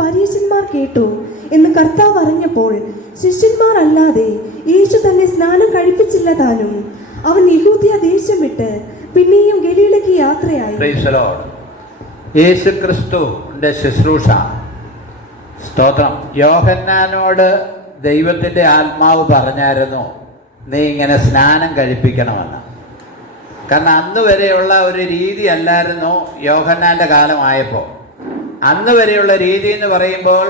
പരീശന്മാർ കേട്ടു എന്ന് കർത്താവ് അറിഞ്ഞപ്പോൾ ശിഷ്യന്മാർ അല്ലാതെ യേശു തന്നെ സ്നാനം കഴിപ്പിച്ചില്ല താനും. അവൻ യഹൂദ്യ ദേശം വിട്ട് പിന്നെയും ഗലീലയ്ക്ക് യാത്രയായി. യേശുക്രിസ്തുവിന്റെ ശുശ്രൂഷ. സ്തോത്രം. യോഹന്നാനോട് ദൈവത്തിന്റെ ആത്മാവ് പറഞ്ഞായിരുന്നു, നീ ഇങ്ങനെ സ്നാനം കഴിപ്പിക്കണമെന്ന്. കാരണം അന്ന് വരെയുള്ള ഒരു രീതി അല്ലായിരുന്നു യോഹന്നാന്റെ കാലമായപ്പോൾ. അന്ന് വരെയുള്ള രീതി എന്ന് പറയുമ്പോൾ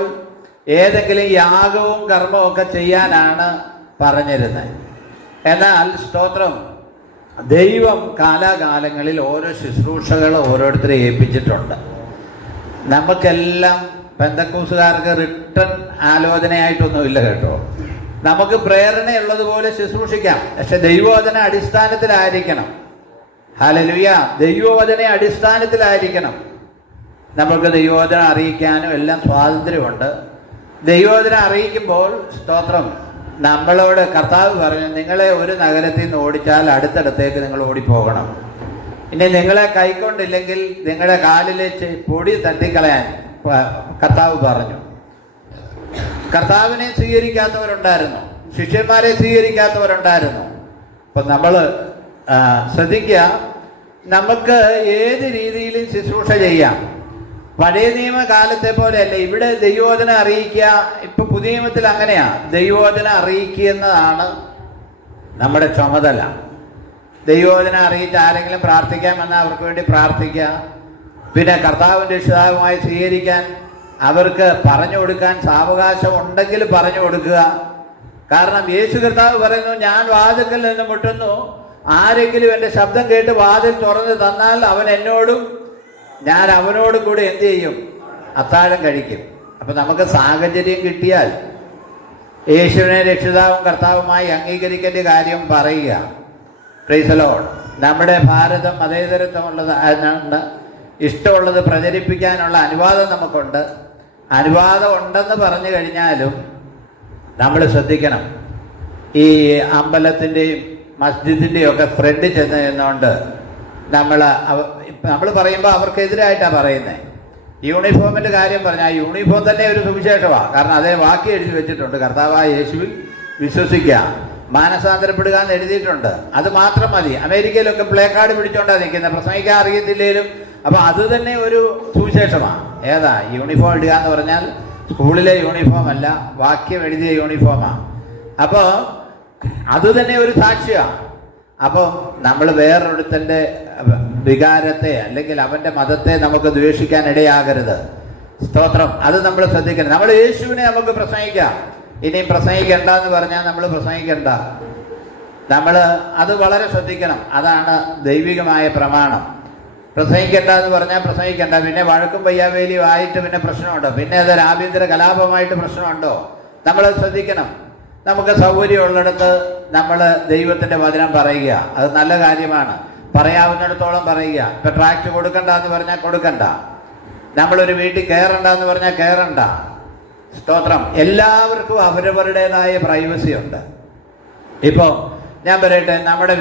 ഏതെങ്കിലും യാഗവും കർമ്മവും ഒക്കെ ചെയ്യാനാണ് പറഞ്ഞിരുന്നത്. എന്നാൽ സ്തോത്രം, ദൈവം കാലാകാലങ്ങളിൽ ഓരോ ശുശ്രൂഷകൾ ഓരോരുത്തരെ ഏൽപ്പിച്ചിട്ടുണ്ട്. നമുക്കെല്ലാം പെന്തക്കോസ്തുകാർക്ക് റിട്ടൺ ആലോചനയായിട്ടൊന്നുമില്ല കേട്ടോ. നമുക്ക് പ്രേരണയുള്ളതുപോലെ ശുശ്രൂഷിക്കാം, പക്ഷെ ദൈവവചന അടിസ്ഥാനത്തിലായിരിക്കണം. ഹല്ലേലൂയ. ദൈവവചന അടിസ്ഥാനത്തിലായിരിക്കണം. നമുക്ക് ദൈവവചനം അറിയിക്കാനും എല്ലാം സ്വാതന്ത്ര്യമുണ്ട്. ദൈവവചനം അറിയിക്കുമ്പോൾ സ്തോത്രം, നമ്മളോട് കർത്താവ് പറഞ്ഞു, നിങ്ങളെ ഒരു നഗരത്തിൽ നിന്ന് ഓടിച്ചാൽ അടുത്തടുത്തേക്ക് നിങ്ങൾ ഓടിപ്പോകണം. ഇനി നിങ്ങളെ കൈക്കൊണ്ടില്ലെങ്കിൽ നിങ്ങളുടെ കാലിലെ പൊടി തട്ടിക്കളയാൻ കർത്താവ് പറഞ്ഞു. കർത്താവിനെ സ്വീകരിക്കാത്തവരുണ്ടായിരുന്നു, ശിഷ്യന്മാരെ സ്വീകരിക്കാത്തവരുണ്ടായിരുന്നു. അപ്പം നമ്മൾ ശ്രദ്ധിക്കുക, നമുക്ക് ഏത് രീതിയിലും ശുശ്രൂഷ ചെയ്യാം. പഴയ നിയമകാലത്തെ പോലെയല്ല. ഇവിടെ ദൈവവചനം അറിയിക്കുക. ഇപ്പൊ പുതിയ നിയമത്തിൽ അങ്ങനെയാ, ദൈവവചനം അറിയിക്കുന്നതാണ് നമ്മുടെ ചുമതല. ദൈവവചനം അറിയിച്ച് ആരെങ്കിലും പ്രാർത്ഥിക്കാൻ വന്നാൽ അവർക്ക് വേണ്ടി പ്രാർത്ഥിക്കുക. പിന്നെ കർത്താവിൻ്റെ രക്ഷിതാവുമായി സ്വീകരിക്കാൻ അവർക്ക് പറഞ്ഞു കൊടുക്കാൻ സാവകാശം ഉണ്ടെങ്കിൽ പറഞ്ഞു കൊടുക്കുക. കാരണം യേശു കർത്താവ് പറയുന്നു, ഞാൻ വാതിൽക്കൽ നിന്ന് മുട്ടുന്നു, ആരെങ്കിലും എൻ്റെ ശബ്ദം കേട്ട് വാതിൽ തുറന്ന് തന്നാൽ അവൻ എന്നോടും ഞാൻ അവനോടും കൂടി എന്ത് ചെയ്യും? അത്താഴം കഴിക്കും. അപ്പം നമുക്ക് സാഹചര്യം കിട്ടിയാൽ യേശുവിനെ രക്ഷിതാവും കർത്താവുമായി അംഗീകരിക്കേണ്ട കാര്യം പറയുക. Praise the Lord. നമ്മുടെ ഭാരതം മതേതരത്വമുള്ളത്, ഇഷ്ടമുള്ളത് പ്രചരിപ്പിക്കാനുള്ള അനുവാദം നമുക്കുണ്ട്. അനുവാദം ഉണ്ടെന്ന് പറഞ്ഞു കഴിഞ്ഞാലും നമ്മൾ ശ്രദ്ധിക്കണം. ഈ അമ്പലത്തിൻ്റെയും മസ്ജിദിൻ്റെയും ഒക്കെ ഫ്രണ്ട് ചെന്ന് നിന്നുകൊണ്ട് നമ്മൾ പറയുമ്പോൾ അവർക്കെതിരായിട്ടാണ് പറയുന്നത്. യൂണിഫോമിൻ്റെ കാര്യം പറഞ്ഞാൽ ആ യൂണിഫോം തന്നെ ഒരു സുവിശേഷമാണ്. കാരണം അതേ വാക്യം എഴുതി വെച്ചിട്ടുണ്ട്, കർത്താവായ യേശുവിൽ വിശ്വസിക്കുക, മാനസാന്തരപ്പെടുക എന്ന് എഴുതിയിട്ടുണ്ട്. അത് മാത്രം മതി. അമേരിക്കയിലൊക്കെ പ്ലേ കാർഡ് പിടിച്ചോണ്ടാണ് നിൽക്കുന്നത്, പ്രസംഗിക്കാൻ അറിയത്തില്ലേലും. അപ്പോൾ അത് തന്നെ ഒരു സുവിശേഷമാണ്. ഏതാ യൂണിഫോം ഇടുക എന്ന് പറഞ്ഞാൽ സ്കൂളിലെ യൂണിഫോം അല്ല, വാക്യം എഴുതിയ യൂണിഫോമാണ്. അപ്പോൾ അത് തന്നെ ഒരു സാക്ഷിയാണ്. അപ്പോൾ നമ്മൾ വേറൊരുത്തൻ്റെ വികാരത്തെ അല്ലെങ്കിൽ അവൻ്റെ മതത്തെ നമുക്ക് ദ്വേഷിക്കാൻ ഇടയാകരുത്. സ്തോത്രം. അത് നമ്മൾ ശ്രദ്ധിക്കണം. നമ്മൾ യേശുവിനെ നമുക്ക് പ്രസംഗിക്കാം. ഇനിയും പ്രസംഗിക്കണ്ട എന്ന് പറഞ്ഞാൽ നമ്മൾ പ്രസംഗിക്കണ്ട. നമ്മൾ അത് വളരെ ശ്രദ്ധിക്കണം. അതാണ് ദൈവികമായ പ്രമാണം. പ്രസംഗിക്കണ്ട എന്ന് പറഞ്ഞാൽ പ്രസംഗിക്കണ്ട. പിന്നെ വഴക്കും വയ്യാവേലിയും ആയിട്ട് പിന്നെ പ്രശ്നമുണ്ടോ? പിന്നെ അതൊരു ആഭ്യന്തര കലാപമായിട്ട് പ്രശ്നമുണ്ടോ? നമ്മളത് ശ്രദ്ധിക്കണം. നമുക്ക് സൗകര്യമുള്ളിടത്ത് നമ്മൾ ദൈവത്തിൻ്റെ വചനം പറയുക, അത് നല്ല കാര്യമാണ്. പറയാവുന്നിടത്തോളം പറയുക. ഇപ്പം ട്രാക്റ്റ് കൊടുക്കണ്ട എന്ന് പറഞ്ഞാൽ കൊടുക്കണ്ട. നമ്മളൊരു വീട്ടിൽ കയറണ്ട എന്ന് പറഞ്ഞാൽ കയറണ്ട. സ്തോത്രം. എല്ലാവർക്കും അവരവരുടേതായ പ്രൈവസി ഉണ്ട്. ഇപ്പോൾ ഞാൻ പറയട്ടെ, നമ്മുടെ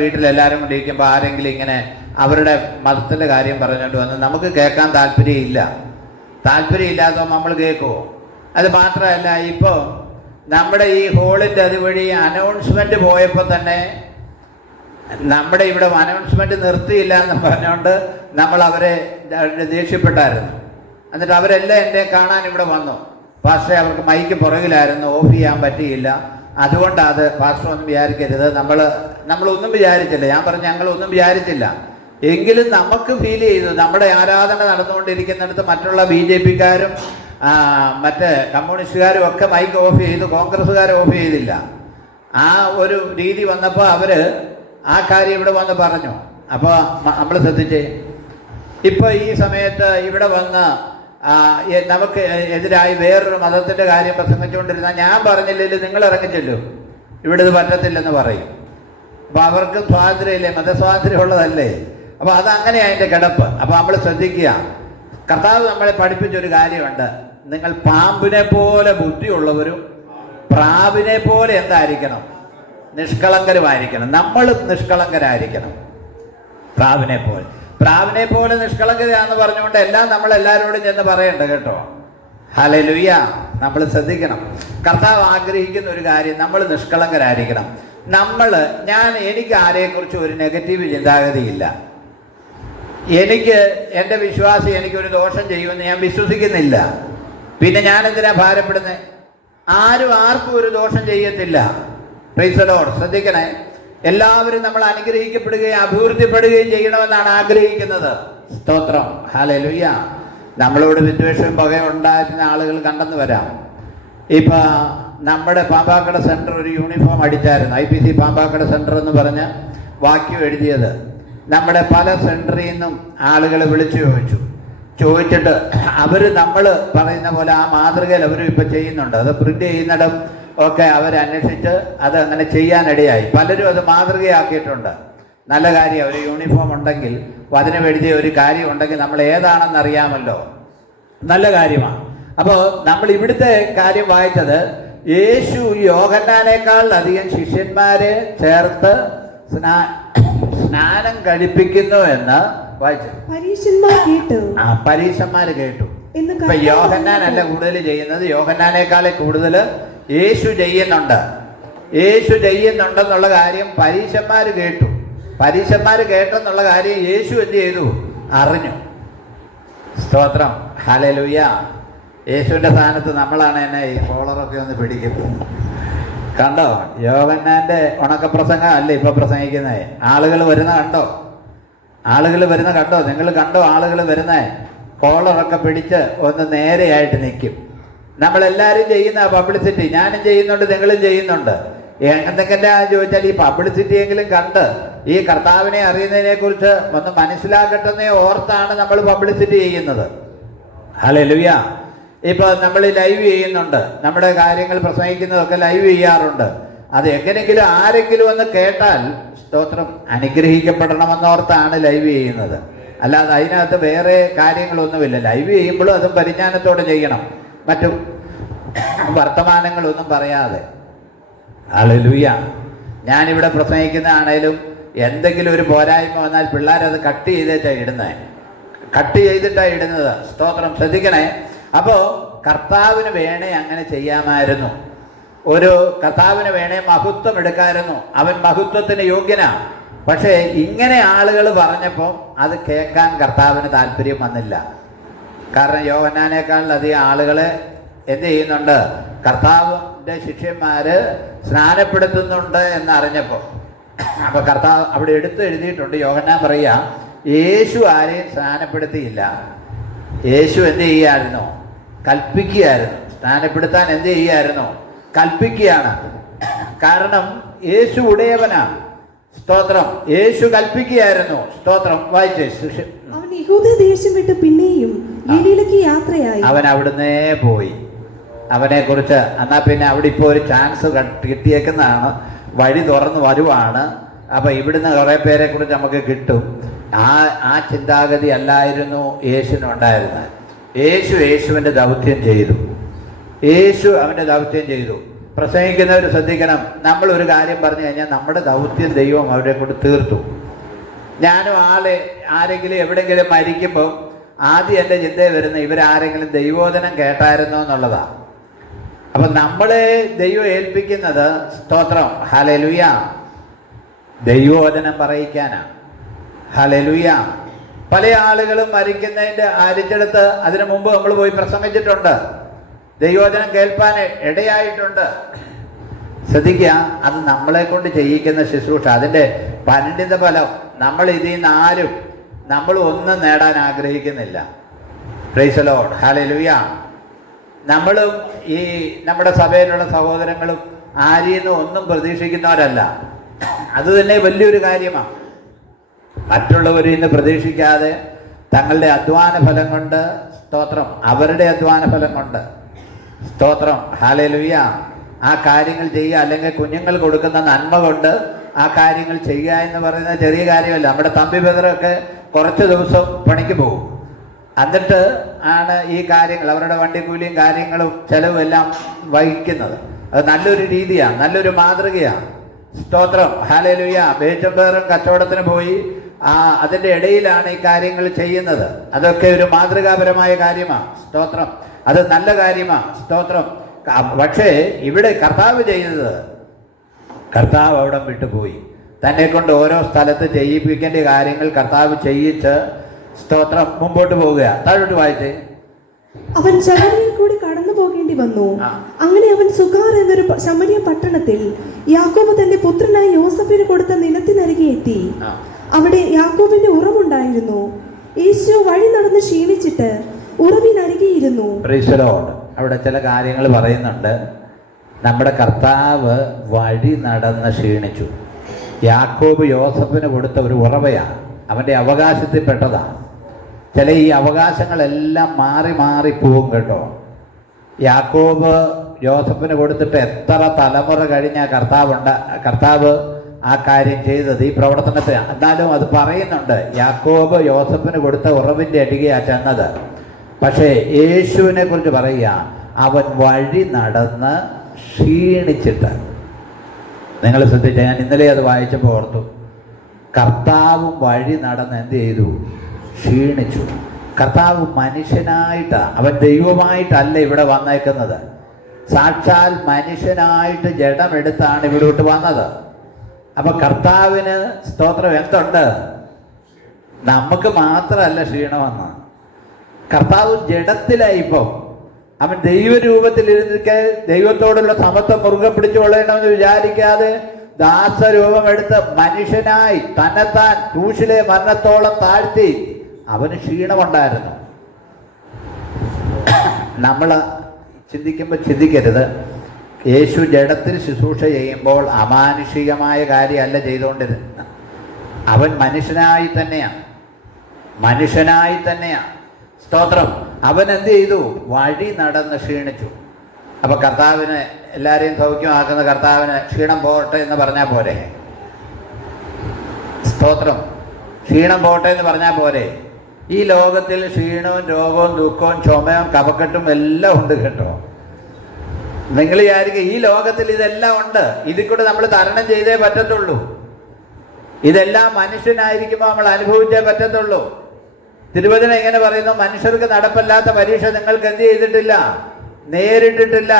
വീട്ടിലെല്ലാവരും കൂടി ഇരിക്കുമ്പോൾ ആരെങ്കിലും ഇങ്ങനെ അവരുടെ മതത്തിൻ്റെ കാര്യം പറഞ്ഞിട്ട് വന്ന് നമുക്ക് കേൾക്കാൻ താല്പര്യമില്ലാത്തോ നമ്മൾ കേൾക്കുമോ? അത് മാത്രമല്ല, ഇപ്പോൾ നമ്മുടെ ഈ ഹോളിൻ്റെ അതുവഴി അനൗൺസ്മെൻറ്റ് പോയപ്പോൾ തന്നെ നമ്മുടെ ഇവിടെ അനൗൺസ്മെൻറ്റ് നിർത്തിയില്ല എന്ന് പറഞ്ഞുകൊണ്ട് നമ്മൾ അവരെ ദേഷ്യപ്പെട്ടായിരുന്നു. എന്നിട്ട് അവരെല്ലാം എന്നെ കാണാൻ ഇവിടെ വന്നു. പാസ്റ്റർ അവർക്ക് മൈക്ക് പുറകിലായിരുന്നു, ഓഫ് ചെയ്യാൻ പറ്റിയില്ല. അതുകൊണ്ട് അത് പാസ്റ്റർ ഒന്നും വിചാരിക്കരുത്, നമ്മളൊന്നും വിചാരിച്ചില്ല. ഞാൻ പറഞ്ഞു ഞങ്ങളൊന്നും വിചാരിച്ചില്ല. എങ്കിലും നമുക്ക് ഫീൽ ചെയ്തു, നമ്മുടെ ആരാധന നടന്നുകൊണ്ടിരിക്കുന്നിടത്ത് മറ്റുള്ള BJP-ക്കാരും മറ്റ് കമ്മ്യൂണിസ്റ്റുകാരും ഒക്കെ മൈക്ക് ഓഫ് ചെയ്തു, കോൺഗ്രസ്സുകാർ ഓഫ് ചെയ്തില്ല. ആ ഒരു രീതി വന്നപ്പോൾ അവർ ആ കാര്യം ഇവിടെ വന്ന് പറഞ്ഞു. അപ്പോൾ നമ്മൾ ശ്രദ്ധിച്ചേ, ഇപ്പോൾ ഈ സമയത്ത് ഇവിടെ വന്ന് നമുക്ക് എതിരായി വേറൊരു മതത്തിൻ്റെ കാര്യം പ്രസംഗിച്ചുകൊണ്ടിരുന്നാൽ ഞാൻ പറഞ്ഞില്ലെങ്കിൽ നിങ്ങൾ ഇറങ്ങിച്ചെല്ലും, ഇവിടെ ഇത് പറ്റത്തില്ലെന്ന് പറയും. അപ്പോൾ അവർക്ക് സ്വാതന്ത്ര്യമില്ലേ, മതസ്വാതന്ത്ര്യം ഉള്ളതല്ലേ. അപ്പോൾ അതങ്ങനെ അതിൻ്റെ കിടപ്പ്. അപ്പോൾ നമ്മൾ ശ്രദ്ധിക്കുക. കർത്താവ് നമ്മളെ പഠിപ്പിച്ചൊരു കാര്യമുണ്ട്, നിങ്ങൾ പാമ്പിനെ പോലെ ബുദ്ധിയുള്ളവരും പ്രാവിനെ പോലെ എന്തായിരിക്കണം? നിഷ്കളങ്കരുമായിരിക്കണം. നമ്മൾ നിഷ്കളങ്കരായിരിക്കണം. പ്രാവിനെ പോലെ നിഷ്കളങ്കരാന്ന് പറഞ്ഞുകൊണ്ട് എല്ലാം നമ്മൾ എല്ലാവരോടും ചെന്ന് പറയണ്ട കേട്ടോ. ഹല്ലേലൂയ. നമ്മൾ ശ്രദ്ധിക്കണം. കർത്താവ് ആഗ്രഹിക്കുന്ന ഒരു കാര്യം, നമ്മൾ നിഷ്കളങ്കരായിരിക്കണം. എനിക്ക് ആരെക്കുറിച്ച് ഒരു നെഗറ്റീവ് ചിന്താഗതിയില്ല. എൻ്റെ വിശ്വാസി എനിക്കൊരു ദോഷം ചെയ്യുമെന്ന് ഞാൻ വിശ്വസിക്കുന്നില്ല. പിന്നെ ഞാൻ എന്തിനാ ഭാരപ്പെടുന്നത്? ആർക്കും ഒരു ദോഷം ചെയ്യത്തില്ല. Praise the Lord. ശ്രദ്ധിക്കണേ, എല്ലാവരും നമ്മൾ അനുഗ്രഹിക്കപ്പെടുകയും അഭിവൃദ്ധിപ്പെടുകയും ചെയ്യണമെന്നാണ് ആഗ്രഹിക്കുന്നത്. സ്തോത്രം. ഹല്ലേലൂയ. നമ്മളോട് വിദ്വേഷവും പകയും ഉണ്ടായിരുന്ന ആളുകൾ കണ്ടെന്ന് വരാം. ഇപ്പം നമ്മുടെ പാമ്പാക്കട സെൻറ്റർ ഒരു യൂണിഫോം അടിച്ചായിരുന്നു. IPC പാമ്പാക്കട സെൻറ്റർ എന്ന് പറഞ്ഞ് വാക്യം എഴുതിയത്. നമ്മുടെ പല സെൻറ്ററിൽ നിന്നും ആളുകൾ വിളിച്ചു ചോദിച്ചിട്ട് അവർ നമ്മൾ പറയുന്ന പോലെ ആ മാതൃകയിൽ അവർ ഇപ്പം ചെയ്യുന്നുണ്ട്. അത് പ്രിന്റ് ചെയ്യുന്നിടം ഒക്കെ അവരന്വേഷിച്ച് അത് അങ്ങനെ ചെയ്യാനിടയായി. പലരും അത് മാതൃകയാക്കിയിട്ടുണ്ട്. നല്ല കാര്യം. ഒരു യൂണിഫോം ഉണ്ടെങ്കിൽ വചനം എഴുതിയ ഒരു കാര്യം ഉണ്ടെങ്കിൽ നമ്മൾ ഏതാണെന്ന് അറിയാമല്ലോ. നല്ല കാര്യമാണ്. അപ്പോൾ നമ്മൾ ഇവിടുത്തെ കാര്യം വായിച്ചത്, യേശു യോഹന്നാനേക്കാൾ അധികം ശിഷ്യന്മാരെ ചേർത്ത് സ്നാനം കഴിപ്പിക്കുന്നു എന്ന് വായിച്ചു. പരീശന്മാര് കേട്ടു. ഇപ്പൊ യോഹന്നാനല്ല കൂടുതൽ ചെയ്യുന്നത്, യോഹന്നാനേക്കാളെ കൂടുതൽ യേശു ചെയ്യുന്നുണ്ടെന്നുള്ള കാര്യം പരീശന്മാര് കേട്ടു. പരീശന്മാര് കേട്ടെന്നുള്ള കാര്യം യേശു എന്ത് ചെയ്തു? അറിഞ്ഞു. സ്തോത്രം. ഹല്ലേലൂയ. യേശുവിന്റെ സ്ഥാനത്ത് നമ്മളാണ് എന്നെ ഈ കോളറൊക്കെ ഒന്ന് പിടിക്കുന്നത്. കണ്ടോ? യോഹന്നാന്റെ ഉണക്കപ്രസംഗം അല്ല ഇപ്പൊ പ്രസംഗിക്കുന്നത്. ആളുകൾ വരുന്ന കണ്ടോ? നിങ്ങൾ കണ്ടോ? ആളുകൾ വരുന്നേ കോളറൊക്കെ പിടിച്ച് ഒന്ന് നേരെയായിട്ട് നിൽക്കും. നമ്മളെല്ലാവരും ചെയ്യുന്ന പബ്ലിസിറ്റി ഞാനും ചെയ്യുന്നുണ്ട്, നിങ്ങളും ചെയ്യുന്നുണ്ട്. എന്തൊക്കെയല്ല ചോദിച്ചാൽ ഈ പബ്ലിസിറ്റി എങ്കിലും കണ്ട് ഈ കർത്താവിനെ അറിയുന്നതിനെ കുറിച്ച് ഒന്ന് മനസ്സിലാക്കട്ടെന്നേ ഓർത്താണ് നമ്മൾ പബ്ലിസിറ്റി ചെയ്യുന്നത്. ഹല്ലേലൂയ. ഇപ്പൊ നമ്മൾ ലൈവ് ചെയ്യുന്നുണ്ട്, നമ്മുടെ കാര്യങ്ങൾ പ്രസംഗിക്കുന്നതൊക്കെ ലൈവ് ചെയ്യാറുണ്ട്. അത് എങ്ങനെയെങ്കിലും ആരെങ്കിലും ഒന്ന് കേട്ടാൽ സ്തോത്രം അനുഗ്രഹിക്കപ്പെടണമെന്നോർത്താണ് ലൈവ് ചെയ്യുന്നത്. അല്ലാതെ അതിനകത്ത് വേറെ കാര്യങ്ങളൊന്നുമില്ല. ലൈവ് ചെയ്യുമ്പോഴും അതും പരിജ്ഞാനത്തോടെ ചെയ്യണം, മറ്റു വർത്തമാനങ്ങളൊന്നും പറയാതെ. ഹല്ലേലൂയ. ഞാനിവിടെ പ്രസംഗിക്കുന്നതാണേലും എന്തെങ്കിലും ഒരു പോരായ്മ വന്നാൽ പിള്ളേരത് കട്ട് ചെയ്തിട്ടാണ് ഇടുന്നത്. സ്തോത്രം. ശ്രദ്ധിക്കണേ. അപ്പോൾ കർത്താവിന് വേണേ അങ്ങനെ ചെയ്യാമായിരുന്നു. കർത്താവിന് വേണേ മഹത്വം എടുക്കാമായിരുന്നു. അവൻ മഹത്വത്തിന് യോഗ്യനാ. പക്ഷേ ഇങ്ങനെ ആളുകൾ പറഞ്ഞപ്പോൾ അത് കേൾക്കാൻ കർത്താവിന് താല്പര്യം വന്നില്ല. കാരണം യോഹന്നാനേക്കാളധികം ആളുകളെ എന്ത് ചെയ്യുന്നുണ്ട്? കർത്താവിൻ്റെ ശിഷ്യന്മാര് സ്നാനപ്പെടുത്തുന്നുണ്ട് എന്നറിഞ്ഞപ്പോൾ. അപ്പൊ കർത്താവ് അവിടെ എഴുതിയിട്ടുണ്ട്. യോഹന്നാൻ പറയുക, യേശു ആരെയും സ്നാനപ്പെടുത്തിയില്ല. യേശു എന്ത് ചെയ്യായിരുന്നു? കൽപ്പിക്കുകയായിരുന്നു. സ്നാനപ്പെടുത്താൻ എന്ത് ചെയ്യായിരുന്നു? കൽപ്പിക്കുകയാണ്. കാരണം യേശു ഉടയവനാണ്. സ്തോത്രം. യേശു കൽപ്പിക്കുകയായിരുന്നു. സ്തോത്രം. വായിച്ചേ. അവൻ യഹൂദ ദേശം വിട്ട് പിന്നെയും ഗലീലയ്ക്ക് യാത്രയായി. അവൻ അവിടുന്നേ പോയി. അവനെ കുറിച്ച് എന്നാ പിന്നെ അവിടെ ഇപ്പോൾ ഒരു ചാൻസ് കിട്ടിയേക്കുന്നതാണ്. വഴി തുറന്നു വരുവാണ്. അപ്പൊ ഇവിടുന്ന് കുറെ പേരെ കുറിച്ച് നമുക്ക് കിട്ടും. ആ ചിന്താഗതി അല്ലായിരുന്നു യേശുവിനുണ്ടായിരുന്നത്. യേശുവിന്റെ ദൗത്യം ചെയ്തു. അവന്റെ ദൗത്യം ചെയ്തു. പ്രസംഗിക്കുന്നവർ ശ്രദ്ധിക്കണം. നമ്മൾ ഒരു കാര്യം പറഞ്ഞു കഴിഞ്ഞാൽ നമ്മുടെ ദൗത്യം ദൈവം അവരെ കൊണ്ട് തീർത്തു. ഞാനും ആരെങ്കിലും എവിടെയെങ്കിലും മരിക്കുമ്പോൾ ആദ്യം എൻ്റെ ചിന്തയിൽ വരുന്ന ഇവരാരെങ്കിലും ദൈവോധനം കേട്ടായിരുന്നോ എന്നുള്ളതാണ്. അപ്പൊ നമ്മളെ ദൈവം ഏൽപ്പിക്കുന്നത് സ്തോത്രം ഹല്ലേലൂയ ദൈവോധനം പറയിക്കാനാണ്. ഹല്ലേലൂയ. പല ആളുകളും മരിക്കുന്നതിൻ്റെ അരിച്ചെടുത്ത് അതിനു മുമ്പ് നമ്മൾ പോയി പ്രസംഗിച്ചിട്ടുണ്ട്. ദൈവോധനം കേൾപ്പാൻ ഇടയായിട്ടുണ്ട്. ശ്രദ്ധിക്കുക, അത് നമ്മളെ കൊണ്ട് ചെയ്യിക്കുന്ന ശുശ്രൂഷ, അതിൻ്റെ പണ്ഡിത ഫലം നമ്മൾ ഇതിൽ നിന്ന് ആരും നമ്മൾ ഒന്നും നേടാൻ ആഗ്രഹിക്കുന്നില്ല. Praise the Lord. ഹല്ലേലൂയ. നമ്മളും ഈ നമ്മുടെ സഭയിലുള്ള സഹോദരങ്ങളും ആരിൽ ഒന്നും പ്രതീക്ഷിക്കുന്നവരല്ല. അത് തന്നെ വലിയൊരു കാര്യമാണ്. മറ്റുള്ളവരിൽ നിന്ന് പ്രതീക്ഷിക്കാതെ തങ്ങളുടെ അധ്വാന ഫലം കൊണ്ട് സ്തോത്രം, അവരുടെ അധ്വാന ഫലം കൊണ്ട് സ്തോത്രം ഹല്ലേലൂയ ആ കാര്യങ്ങൾ ചെയ്യുക, അല്ലെങ്കിൽ കുഞ്ഞുങ്ങൾ കൊടുക്കുന്ന നന്മ കൊണ്ട് ആ കാര്യങ്ങൾ ചെയ്യുക എന്ന് പറയുന്നത് ചെറിയ കാര്യമല്ല. നമ്മുടെ തമ്പി ബദറൊക്കെ കുറച്ച് ദിവസം പണിക്ക് പോകും. എന്നിട്ട് ആണ് ഈ കാര്യങ്ങൾ, അവരുടെ വണ്ടിക്കൂലിയും കാര്യങ്ങളും ചെലവും എല്ലാം വഹിക്കുന്നത്. അത് നല്ലൊരു രീതിയാണ്, നല്ലൊരു മാതൃകയാണ്. സ്തോത്രം ഹല്ലേലൂയ. ബേച്ചമ്പേറും കച്ചവടത്തിന് പോയി അതിൻ്റെ ഇടയിലാണ് ഈ കാര്യങ്ങൾ ചെയ്യുന്നത്. അതൊക്കെ ഒരു മാതൃകാപരമായ കാര്യമാണ്. സ്തോത്രം. അത് നല്ല കാര്യമാണ്, സ്തോത്രം. പക്ഷേ ഇവിടെ കർത്താവ് ചെയ്തത്, കർത്താവ് അവിടെ വിട്ടുപോയി. തന്നെ കൊണ്ട് ഓരോ സ്ഥലത്ത് ചെയ്യിപ്പിക്കേണ്ട കാര്യങ്ങൾ കർത്താവ് ചെയ്യിച്ച്, സ്തോത്രം, മുമ്പോട്ട് പോവുക. താഴോട്ട് വായിച്ചേ. അവൻ ശമര്യയിൽ കൂടി കടന്നു പോകേണ്ടി വന്നു. അങ്ങനെ അവൻ സുഗാർ എന്നൊരു ശമര്യ പട്ടണത്തിൽ യാക്കോബ് തന്റെ പുത്രനായ യോസഫിന് കൊടുത്ത നിലത്തിനരികെ എത്തി. അവിടെ യാക്കോബിന്റെ ഉറവുണ്ടായിരുന്നു. യേശു വഴി നടന്ന് ക്ഷീണിച്ചിട്ട് ഉറവിനരികെയിരുന്നു. അവിടെ ചില കാര്യങ്ങൾ പറയുന്നുണ്ട്. നമ്മുടെ കർത്താവ് വഴി നടന്ന് ക്ഷീണിച്ചു. യാക്കോബ് യോസഫിന് കൊടുത്ത ഒരു ഉറവയാണ്, അവന്റെ അവകാശത്തിൽപ്പെട്ടതാണ്. ചില ഈ അവകാശങ്ങളെല്ലാം മാറി മാറി പോവും കേട്ടോ. യാക്കോബ് യോസഫിന് കൊടുത്തിട്ട് എത്ര തലമുറ കഴിഞ്ഞ കർത്താവ് ആ കാര്യം ചെയ്തത്, ഈ പ്രവർത്തനത്തെ. എന്നാലും അത് പറയുന്നുണ്ട്, യാക്കോബ് യോസഫിന് കൊടുത്ത ഉറവിൻ്റെ അരികെയാണ് ചെന്നത്. പക്ഷേ യേശുവിനെ കുറിച്ച് പറയുക, അവൻ വഴി നടന്ന് ക്ഷീണിച്ചിട്ട്. നിങ്ങൾ ശ്രദ്ധിച്ച, ഞാൻ ഇന്നലെ അത് വായിച്ചപ്പോൾ ഓർത്തു, കർത്താവും വഴി നടന്ന് എന്ത് ചെയ്തു? ക്ഷീണിച്ചു. കർത്താവ് മനുഷ്യനായിട്ടാണ്, അവൻ ദൈവമായിട്ടല്ല ഇവിടെ വന്നേക്കുന്നത്. സാക്ഷാൽ മനുഷ്യനായിട്ട് ജഡമെടുത്താണ് ഇവിടോട്ട് വന്നത്. അപ്പൊ കർത്താവിന്, സ്തോത്രം, എന്തുണ്ട്? നമുക്ക് മാത്രമല്ല ക്ഷീണമെന്ന്. കർത്താവ് ജഡത്തിലായിപ്പോ അവൻ ദൈവരൂപത്തിലിരുന്നിട്ട് ദൈവത്തോടുള്ള സമത്വം മുറുകെ പിടിച്ചുകൊള്ളണമെന്ന് വിചാരിക്കാതെ ദാസരൂപമെടുത്ത് മനുഷ്യനായി തന്നെത്താൻ ക്രൂശിലെ മരണത്തോളം താഴ്ത്തി അവന് ക്ഷീണമുണ്ടായിരുന്നു. നമ്മൾ ചിന്തിക്കരുത്, യേശു ജഡത്തിൽ ശുശ്രൂഷ ചെയ്യുമ്പോൾ അമാനുഷികമായ കാര്യമല്ല ചെയ്തുകൊണ്ടിരുന്നത്. അവൻ മനുഷ്യനായി തന്നെയാണ്. സ്തോത്രം. അവൻ എന്ത് ചെയ്തു? വഴി നടന്ന് ക്ഷീണിച്ചു. അപ്പൊ കർത്താവിന്, എല്ലാരെയും സൗഖ്യമാക്കുന്ന കർത്താവിന് ക്ഷീണം പോട്ടെ എന്ന് പറഞ്ഞാൽ പോരെ? സ്തോത്രം. ക്ഷീണം പോട്ടെ എന്ന് പറഞ്ഞാൽ പോരെ? ഈ ലോകത്തിൽ ക്ഷീണവും രോഗവും ദുഃഖവും ചുമയും കഫക്കെട്ടും എല്ലാം ഉണ്ട് കേട്ടോ. നിങ്ങൾ വിചാരിക്കുക ഈ ലോകത്തിൽ ഇതെല്ലാം ഉണ്ട്, ഇതിൽ കൂടെ നമ്മൾ തരണം ചെയ്തേ പറ്റത്തുള്ളൂ. ഇതെല്ലാം മനുഷ്യനായിരിക്കുമ്പോൾ നമ്മൾ അനുഭവിച്ചേ പറ്റത്തുള്ളൂ. തിരുവചനം എങ്ങനെ പറയുന്നു? മനുഷ്യർക്ക് നടപ്പല്ലാത്ത പരീക്ഷ നിങ്ങൾക്ക് എന്ത് ചെയ്തിട്ടില്ല? നേരിട്ടിട്ടില്ല.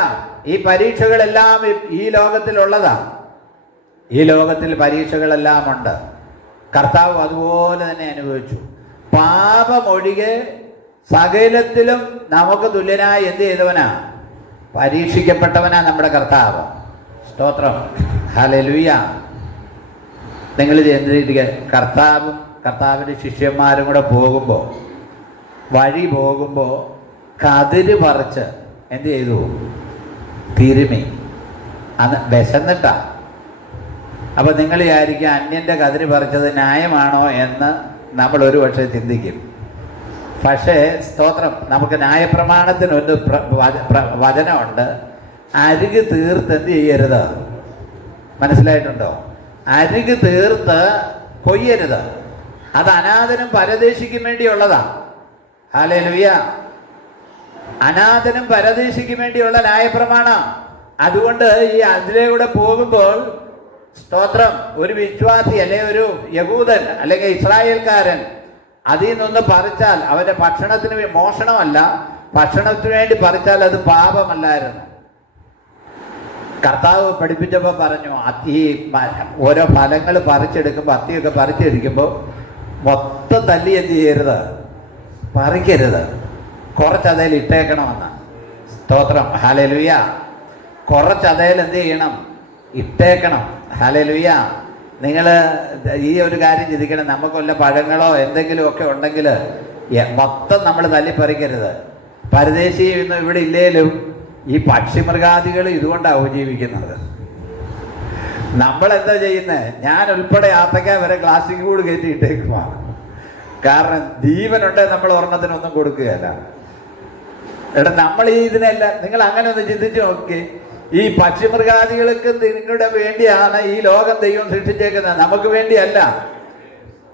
ഈ പരീക്ഷകളെല്ലാം ഈ ലോകത്തിലുള്ളതാ. ഈ ലോകത്തിൽ പരീക്ഷകളെല്ലാം ഉണ്ട്. കർത്താവ് അതുപോലെ തന്നെ അനുഭവിച്ചു. പാപമൊഴികെ സകലത്തിലും നമുക്ക് തുല്യനായി എന്ത് ചെയ്തവനാ? പരീക്ഷിക്കപ്പെട്ടവനാ നമ്മുടെ കർത്താവ്. സ്തോത്രം. ഹല്ലേലൂയ. നിങ്ങൾ ചിന്തിക്കുക, കർത്താവിൻ്റെ ശിഷ്യന്മാരും കൂടെ വഴി പോകുമ്പോൾ കതിര് പറിച്ച് എന്ത് ചെയ്തു? തിരുമി. അന്ന് വിശന്നിട്ടാ. അപ്പം നിങ്ങൾ വിചാരിക്കുക അന്യൻ്റെ കതിര് പറിച്ചത് ന്യായമാണോ എന്ന് നമ്മൾ ഒരു പക്ഷേ ചിന്തിക്കും. പക്ഷേ സ്തോത്രം, നമുക്ക് ന്യായപ്രമാണത്തിനൊരു വചനമുണ്ട്, അരികു തീർത്ത് എന്ത് ചെയ്യരുത്? മനസ്സിലായിട്ടുണ്ടോ? അരികു തീർത്ത് കൊയ്യരുത്. അത് അനാഥനും പരദേശിക്കും വേണ്ടിയുള്ളതാ. ഹല്ലേലൂയ. അനാഥനും പരദേശിക്കും വേണ്ടിയുള്ള ന്യായപ്രമാണം. അതുകൊണ്ട് ഈ അതിലൂടെ പോകുമ്പോൾ, സ്തോത്രം, ഒരു വിശ്വാസി അല്ലെ ഒരു യഹൂദൻ അല്ലെങ്കിൽ ഇസ്രായേൽക്കാരൻ അതിൽ നിന്ന് പറിച്ചാൽ അവന്റെ ഭക്ഷണത്തിന് മോഷണമല്ല, ഭക്ഷണത്തിന് വേണ്ടി പറിച്ചാൽ അത് പാപമല്ലായിരുന്നു. കർത്താവ് പഠിപ്പിച്ചപ്പോൾ പറഞ്ഞു, ഈ ഓരോ ഫലങ്ങൾ പറിച്ചെടുക്കുമ്പോൾ, അത്തിയൊക്കെ പറിച്ചെടുക്കുമ്പോൾ മൊത്തം തല്ലി എന്ത് ചെയ്യരുത്? പറിക്കരുത്. കുറച്ചതേൽ ഇട്ടേക്കണമെന്ന്. സ്തോത്രം. ഹല്ലേലൂയ. കുറച്ചതേൽ എന്ത് ചെയ്യണം? ഇട്ടേക്കണം. ഹല്ലേലൂയ. നിങ്ങൾ ഈ ഒരു കാര്യം ചിന്തിക്കണം, നമുക്കൊല്ല പഴങ്ങളോ എന്തെങ്കിലുമൊക്കെ ഉണ്ടെങ്കിൽ മൊത്തം നമ്മൾ തല്ലിപ്പറിക്കരുത്. പരദേശിയൊന്നും ഇവിടെ ഇല്ലേലും ഈ പക്ഷിമൃഗാദികൾ ഇതുകൊണ്ടാണ് ഉപജീവിക്കുന്നത്. നമ്മളെന്താ ചെയ്യുന്നത്? ഞാൻ ഉൾപ്പെടെ ആത്തയ്ക്കാൻ വരെ പ്ലാസ്റ്റിക് കൂട് കയറ്റിയിട്ടേക്കുമാണ്. കാരണം ജീവനുണ്ട്, നമ്മൾ ഒരെണ്ണത്തിനൊന്നും കൊടുക്കുകയല്ല. എടാ, നമ്മൾ ഈ ഇതിനെല്ലാം, നിങ്ങൾ അങ്ങനെ ഒന്ന് ചിന്തിച്ചു നോക്കി. ഈ പക്ഷിമൃഗാദികൾക്ക് നിങ്ങളുടെ വേണ്ടിയാണ് ഈ ലോകം ദൈവം സൃഷ്ടിച്ചേക്കുന്നത്, നമുക്ക് വേണ്ടിയല്ല.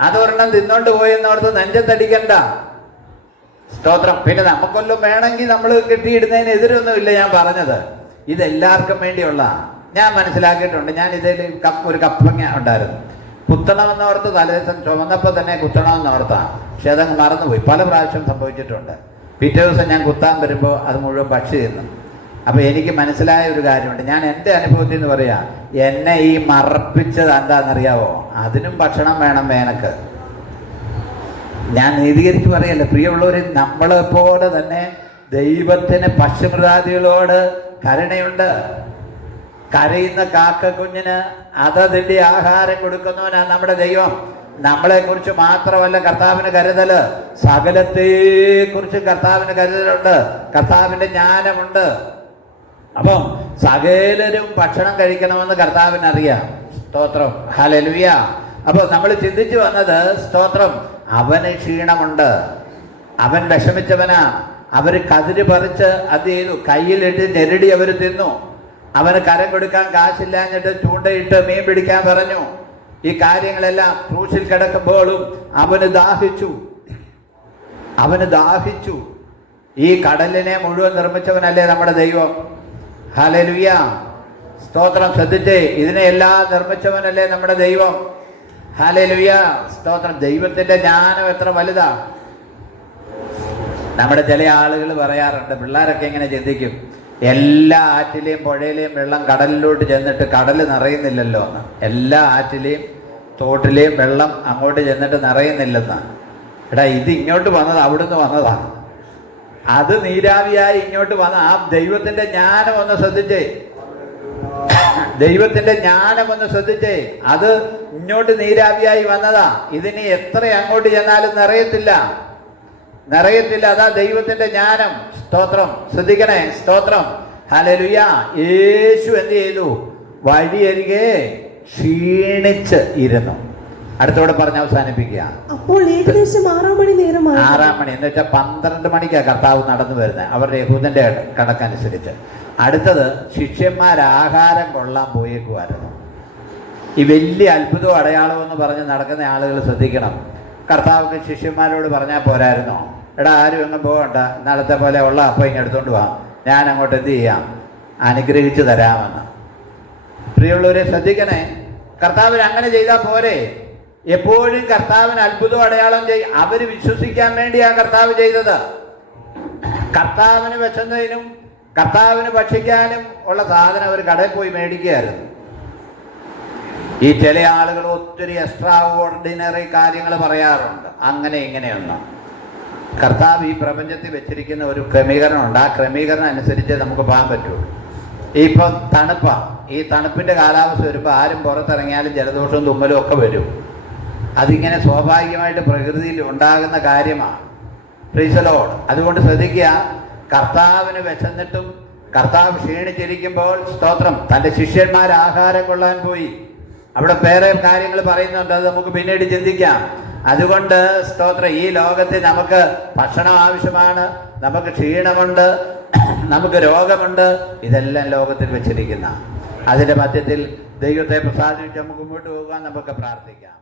അതൊരെണ്ണം തിന്നോണ്ട് പോയെന്നോർത്ത് നെഞ്ചത്തടിക്കണ്ട. സ്തോത്രം. പിന്നെ നമുക്കൊല്ലം വേണമെങ്കിൽ നമ്മൾ കിട്ടിയിടുന്നതിനെതിരൊന്നുമില്ല ഞാൻ പറഞ്ഞത്. ഇതെല്ലാവർക്കും വേണ്ടിയുള്ള ഞാൻ മനസ്സിലാക്കിയിട്ടുണ്ട്. ഞാൻ ഇതിൽ ഒരു കപ്പങ്ങ ഉണ്ടായിരുന്നു, കുത്തണമെന്നോർത്ത് തലേദിവസം ചുമന്നപ്പോൾ തന്നെ കുത്തണമെന്നോർത്താണ്. പക്ഷെ അതങ്ങ് മറന്നുപോയി. പല പ്രാവശ്യം സംഭവിച്ചിട്ടുണ്ട്. പിറ്റേ ദിവസം ഞാൻ കുത്താൻ വരുമ്പോൾ അത് മുഴുവൻ പക്ഷി തിന്നു. അപ്പോൾ എനിക്ക് മനസ്സിലായ ഒരു കാര്യമുണ്ട്. ഞാൻ എൻ്റെ അനുഭവത്തിൽ നിന്ന് പറയാം, എന്നെ ഈ മറപ്പിച്ചത് എന്താണെന്നറിയാവോ? അതിനും ഭക്ഷണം വേണം വേനക്ക്. ഞാൻ നീതീകരിച്ച് പറയല്ല, പ്രിയമുള്ളവർ, നമ്മളെ പോലെ തന്നെ ദൈവത്തിന് പക്ഷിമൃഗാദികളോട് കരുണയുണ്ട്. കരയുന്ന കാക്ക കുഞ്ഞിന് അതതിൻ്റെ ആഹാരം കൊടുക്കുന്നവനാണ് നമ്മുടെ ദൈവം. നമ്മളെക്കുറിച്ച് മാത്രമല്ല കർത്താവിന് കരുതല്, സകലത്തെക്കുറിച്ച് കർത്താവിന് കരുതലുണ്ട്, കർത്താവിൻ്റെ ജ്ഞാനമുണ്ട്. അപ്പം സകലരും ഭക്ഷണം കഴിക്കണമെന്ന് കർത്താവിനറിയാം. സ്തോത്രം, ഹല്ലേലൂയ. അപ്പോൾ നമ്മൾ ചിന്തിച്ചു വന്നത്, സ്തോത്രം, അവന് ക്ഷീണമുണ്ട്, അവൻ വിഷമിച്ചവനാ. അവർ കതിര് പറിച്ച് അത് ചെയ്തു, കയ്യിലിട്ട് ഞെരടി അവർ തിന്നു. അവന് കരം കൊടുക്കാൻ കാശില്ലാഞ്ഞിട്ട് ചൂണ്ടയിട്ട് മീൻ പിടിക്കാൻ പറഞ്ഞു. ഈ കാര്യങ്ങളെല്ലാം ക്രൂശിൽ കിടക്കുമ്പോഴും അവന് ദാഹിച്ചു. ഈ കടലിനെ മുഴുവൻ നിർമ്മിച്ചവനല്ലേ നമ്മുടെ ദൈവം. ഹല്ലേലൂയ, സ്തോത്രം. ശ്രദ്ധിച്ചേ, ഇതിനെല്ലാം നിർമ്മിച്ചവനല്ലേ നമ്മുടെ ദൈവം. ഹല്ലേലൂയ, സ്തോത്രം. ദൈവത്തിന്റെ ജ്ഞാനം എത്ര വലുതാ. നമ്മുടെ ചില ആളുകൾ പറയാറുണ്ട്, പിള്ളേരൊക്കെ ഇങ്ങനെ ചിന്തിക്കും, എല്ലാ ആറ്റിലെയും പുഴയിലെയും വെള്ളം കടലിലോട്ട് ചെന്നിട്ട് കടൽ നിറയുന്നില്ലല്ലോ എന്ന്. എല്ലാ ആറ്റിലെയും തോട്ടിലെയും വെള്ളം അങ്ങോട്ട് ചെന്നിട്ട് നിറയുന്നില്ലെന്ന്. എടാ, ഇത് ഇങ്ങോട്ട് വന്നത് അവിടുന്ന് വന്നതാണ്. അത് നീരാവിയായി ഇങ്ങോട്ട് വന്ന ആ ദൈവത്തിന്റെ ജ്ഞാനം ഒന്ന് ശ്രദ്ധിച്ചേ. ദൈവത്തിന്റെ ജ്ഞാനം ഒന്ന് ശ്രദ്ധിച്ചേ. അത് ഇങ്ങോട്ട് നീരാവിയായി വന്നതാ. ഇതിന് എത്ര അങ്ങോട്ട് ചെന്നാലും നിറയത്തില്ല. അതാ ദൈവത്തിന്റെ ജ്ഞാനം. സ്തോത്രം, ശ്രദ്ധിക്കണേ. സ്തോത്രം, ഹല്ലേലൂയ. യേശു എന്ത് ചെയ്തു? വഴിയരികെ ക്ഷീണിച്ച് ഇരുന്നു. അടുത്തോടെ പറഞ്ഞ് അവസാനിപ്പിക്കുക. അപ്പോൾ ഏകദേശം 6 മണി നേരമായി. 6 മണി എന്ന് വെച്ചാൽ 12 മണിക്കാണ് കർത്താവ് നടന്നു വരുന്നത്, അവരുടെ യഹൂദന്റെ കണക്കനുസരിച്ച്. അടുത്തത്, ശിഷ്യന്മാർ ആഹാരം കൊള്ളാൻ പോയേക്കുമായിരുന്നു. ഈ വലിയ അത്ഭുതവും അടയാളം എന്ന് പറഞ്ഞ് നടക്കുന്ന ആളുകൾ ശ്രദ്ധിക്കണം. കർത്താവ് ശിഷ്യന്മാരോട് പറഞ്ഞാൽ പോരായിരുന്നോ? എടാ, ആരും എങ്ങും പോകണ്ട, ഇന്നലത്തെ പോലെ ഉള്ള അപ്പം ഇങ്ങ് എടുത്തോണ്ട് പോവാം, ഞാൻ അങ്ങോട്ട് എന്ത് ചെയ്യാം, അനുഗ്രഹിച്ചു തരാമെന്ന്. പ്രിയമുള്ളവരെ ശ്രദ്ധിക്കണേ, കർത്താവിന് അങ്ങനെ ചെയ്താൽ പോരെ. എപ്പോഴും കർത്താവിന് അത്ഭുതം അടയാളം അവർ വിശ്വസിക്കാൻ വേണ്ടിയാണ് കർത്താവ് ചെയ്തത്. കർത്താവിന് വിശന്നതിനും കർത്താവിന് ഭക്ഷിക്കാനും ഉള്ള സാധനം അവർ കടയിൽ പോയി മേടിക്കുകയായിരുന്നു. ഈ ചില ആളുകൾ ഒത്തിരി എക്സ്ട്രാ ഓർഡിനറി കാര്യങ്ങൾ പറയാറുണ്ട്, അങ്ങനെ ഇങ്ങനെയൊന്നും. കർത്താവ് ഈ പ്രപഞ്ചത്തിൽ വെച്ചിരിക്കുന്ന ഒരു ക്രമീകരണമുണ്ട്. ആ ക്രമീകരണം അനുസരിച്ച് നമുക്ക് പോകാൻ പറ്റുള്ളൂ. ഇപ്പം തണുപ്പാണ്. ഈ തണുപ്പിൻ്റെ കാലാവസ്ഥ വരുമ്പോൾ ആരും പുറത്തിറങ്ങിയാലും ജലദോഷവും തുമ്മലും ഒക്കെ വരും. അതിങ്ങനെ സ്വാഭാവികമായിട്ട് പ്രകൃതിയിൽ ഉണ്ടാകുന്ന കാര്യമാണ്. Praise the Lord. അതുകൊണ്ട് ശ്രദ്ധിക്കുക, കർത്താവിന് വിശന്നിട്ടും കർത്താവ് ക്ഷീണിച്ചിരിക്കുമ്പോൾ, സ്തോത്രം, തൻ്റെ ശിഷ്യന്മാർ ആഹാരം കൊള്ളാൻ പോയി. അവിടെ വേറെ കാര്യങ്ങൾ പറയുന്നുണ്ട്, അത് നമുക്ക് പിന്നീട് ചിന്തിക്കാം. അതുകൊണ്ട് സ്തോത്രം, ഈ ലോകത്തിൽ നമുക്ക് ഭക്ഷണം ആവശ്യമാണ്, നമുക്ക് ക്ഷീണമുണ്ട്, നമുക്ക് രോഗമുണ്ട്. ഇതെല്ലാം ലോകത്തിൽ വെച്ചിരിക്കുന്ന. അതിൻ്റെ മധ്യത്തിൽ ദൈവത്തെ പ്രസാദിച്ച് നമുക്ക് മുമ്പോട്ട് പോകാൻ നമുക്ക് പ്രാർത്ഥിക്കാം.